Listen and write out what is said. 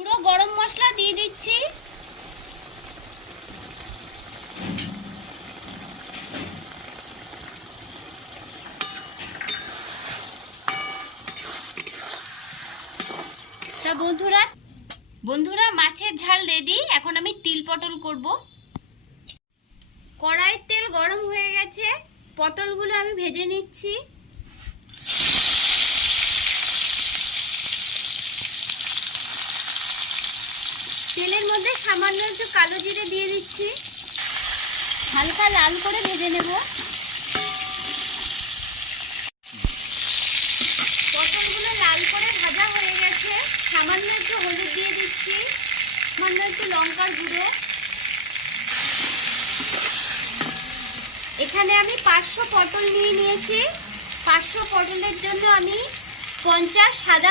গুঁড়ো গরম মশলা দিয়ে দিচ্ছি। তা বন্ধুরা মাছের ঝাল রেডি। এখন আমি তিল পটল করব। কড়াইয়ের তেল গরম হয়ে গেছে, পটলগুলো আমি ভেজে নিচ্ছি। তেলের মধ্যে সামান্য একটু কালো জিরে দিয়ে দিচ্ছি, হালকা লাল করে ভেজে নেব। পটলগুলো লাল করে ভাজা হয়ে গেছে, সামান্য একটু হলুদ দিয়ে দিচ্ছি, সামান্য একটু লঙ্কার গুঁড়ো। এখানে আমি 500 পটল নিয়েছি। 500 পটলের জন্য আমি 50 সাদা